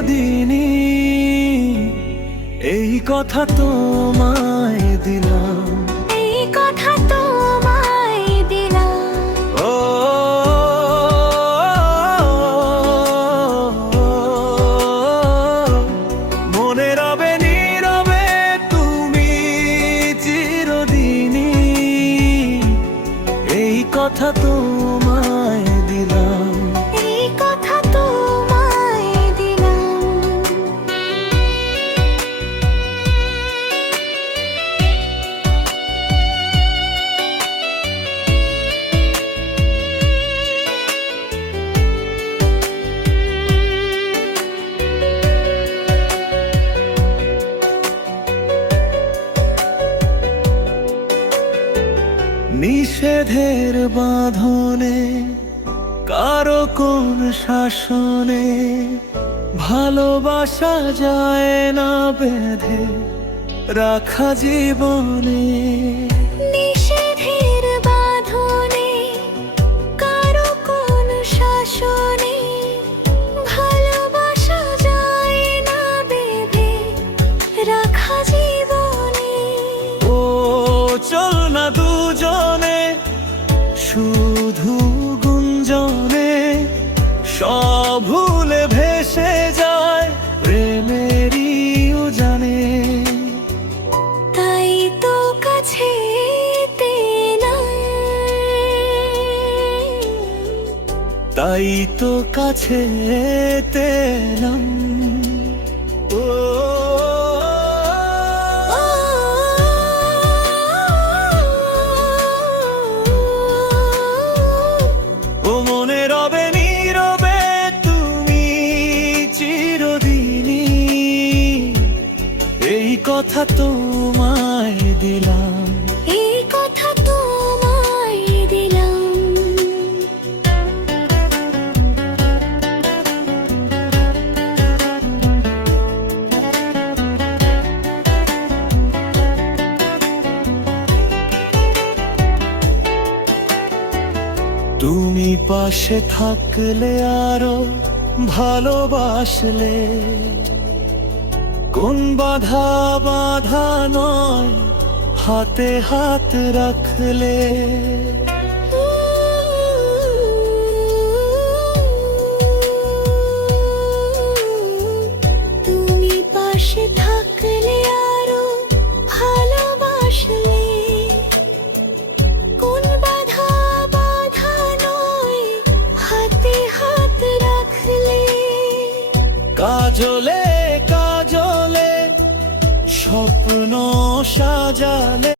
চিরদিনই, এই কথা তোমায় দিলাম, এই কথা তোমায় দিলাম। ও মনে রবে নীরবে তুমি চিরদিনই, এই কথা তোমায় দিলাম। এই কথা তোমায় দিলাম। নিষেধের বাঁধনে কারো কোন শাসনে ভালোবাসা যায় না বেঁধে রাখা জীবনে। নিষেধের বাঁধনে কারো কোন শাসনে ভালোবাসা যায় না বেঁধে রাখা জীবনে। ও চল না দুজনে শুধু গুঞ্জনে, সব ভুলে ভেসে যায় প্রেমেরই উজানে। তাই তো কাছে এলাম, তাই তো কাছে এলাম। ও ও মনে রবে নীরবে তুমি চিরদিনই, এই কথা তোমায় দিলাম। এই কথা তোমায় দিলাম। তুমি পাশে থাকলে আরো ভালোবাসলে, কোন বাধা বাধা নয় হাতে হাত রাখলে। তুমি পাশে থাকলে আরো ভালোবাসলে, কোন বাধা বাধা নয় হাতে হাত রাখলে। কাজলে কাজলে স্বপ্ন সাজালে।